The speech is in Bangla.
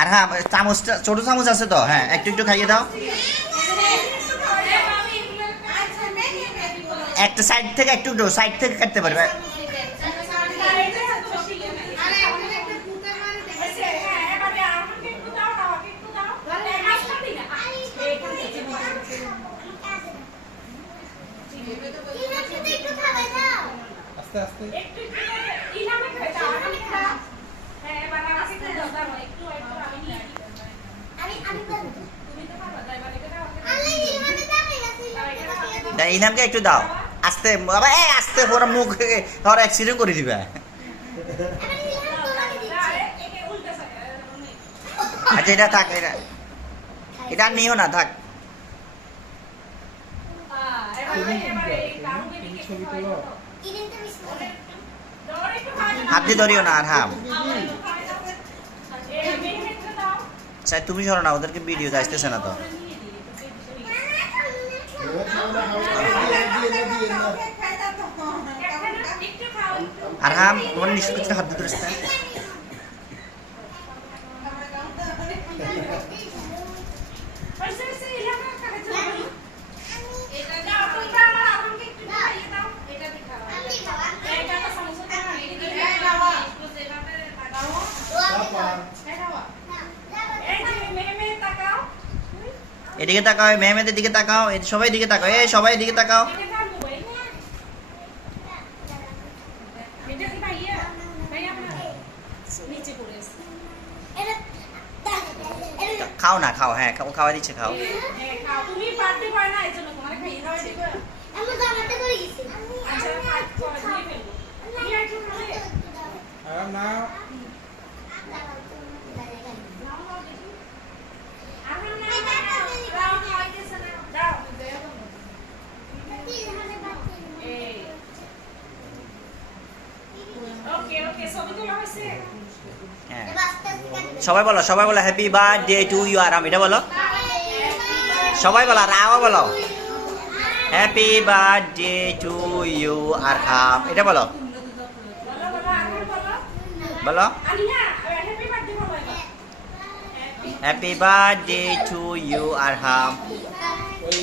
আর হ্যাঁ চামচটা ছোট চামচ আছে তো, হ্যাঁ একটু একটু খাইয়ে দাও। একটা সাইড থেকে একটু একটু সাইড থেকে কাটতে পারবে। আস্তে আস্তে ইনামকে একটু দাও আস্তে বাবা, এই আস্তে পুরো মুখ ধর অ্যাক্সিডেন্ট করে দিবে। আচ্ছা এটা থাক, এটা এটা আর নিও না, থাক। ছবি তোলো। হাত দিয়ে ধরিও না, আর হ্যাঁ স্যার তুমি সরো না, ওদেরকে ভিডিও আসতেছে না তো। আর হ্যাঁ তোমার নিশ্চয় কিছু হাত দিয়ে ধরেছে। এদিকে তাকাও, মেহমেদের দিকে তাকাও, সবাই দিকে তাকাও, এই সবাই দিকে তাকাও। খাও না, খাও, হ্যাঁ খাও, খাওয়া দিচ্ছে, খাও। না হ্যাঁ সবাই বলো, সবাই বলো হ্যাপি বার্থডে টু ইউ আরাম, এটা বলো সবাই বলো, আর আও বলো হ্যাপি বার্থডে টু ইউ আরহাম, এটা বলো বলো হ্যাপি বার্থডে টু ইউ আরহাম। ওই